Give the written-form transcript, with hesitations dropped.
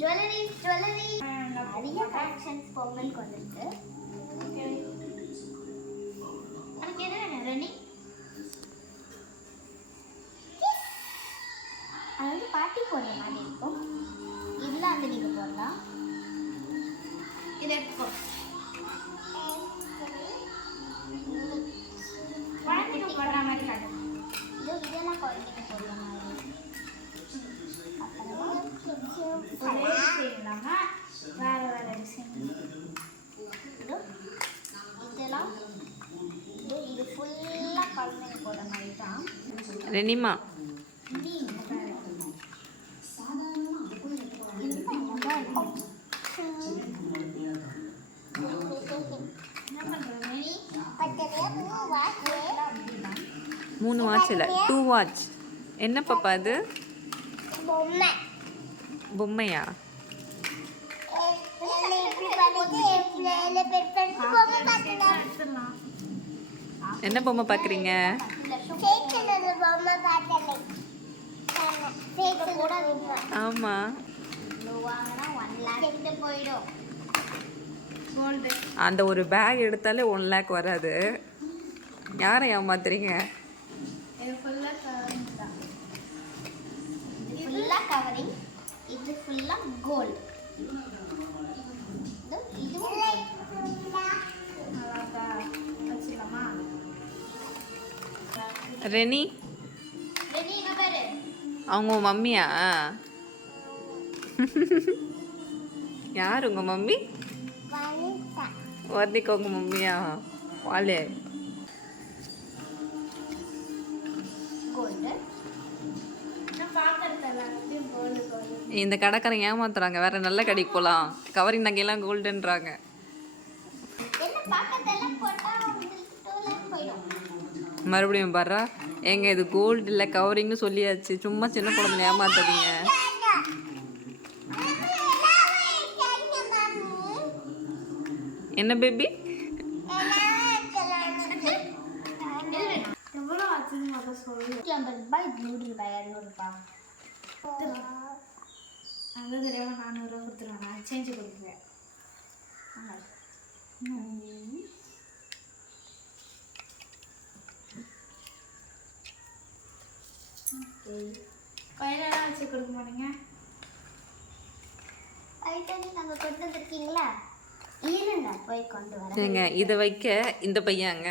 Jewellery நிறைய collections பொங்கலுக்கு வந்துருக்கு. உனக்கு எது வேணும் ரணி? அது வந்து பாட்டி போடுற மாதிரி இருக்கும். இதெல்லாம் வந்து நீங்கள் போடலாம். இதை எடுத்துக்கோ. குழந்தைங்க போடுற மாதிரி காட்டு. இதெல்லாம் குழந்தைங்க போடுற மாதிரி. ஒரே டிசைன் இல்லாமல் வேறு வேறு டிசைன். இதெல்லாம் இது ஃபுல்லாக குழந்தைங்க போடுற மாதிரி தான். ரெனிமா மூணு வாட்ச் இல்லை 2 வாட்ச். என்ன பாப்பா அது? பொம்மையா? என்ன பொம்மை பார்க்குறீங்க? ஆமா, அந்த ஒரு பேக் எடுத்தாலே 1 லேக் வராது. யாரை ஏமாத்துறீங்க? கவரிங். இது ஃபுல்லா கோல்ட். இது ரெனி என்ன பாரு, அவங்க மம்மியா? யார் உங்க மம்மி? வர்ணிக்கு உங்க மம்மியா? வாலே இந்த கடைக்காரங்க ஏமாத்துறாங்க. வேற நல்ல கடைக்கு போகலாம். கவரிங் நகையெல்லாம் கோல்டுன்றாங்க. மறுபடியும் பாரா, எங்க இது கோல்டு இல்லை கவரிங்னு சொல்லியாச்சு. சும்மா சின்ன குழந்தை ஏமாத்தாதீங்க. என்ன பேபி? அது தெரியாம 400 ரூபா கொடுத்துருவேன். நான் சேஞ்சு கொடுக்குறேன். பயிரெல்லாம் வச்சு கொடுக்க மாட்டீங்க? நாங்கள் கொண்டு வந்துருக்கீங்களா? இருங்க போய் கொண்டு வரேன். இதை வைக்க இந்த பையன் அங்க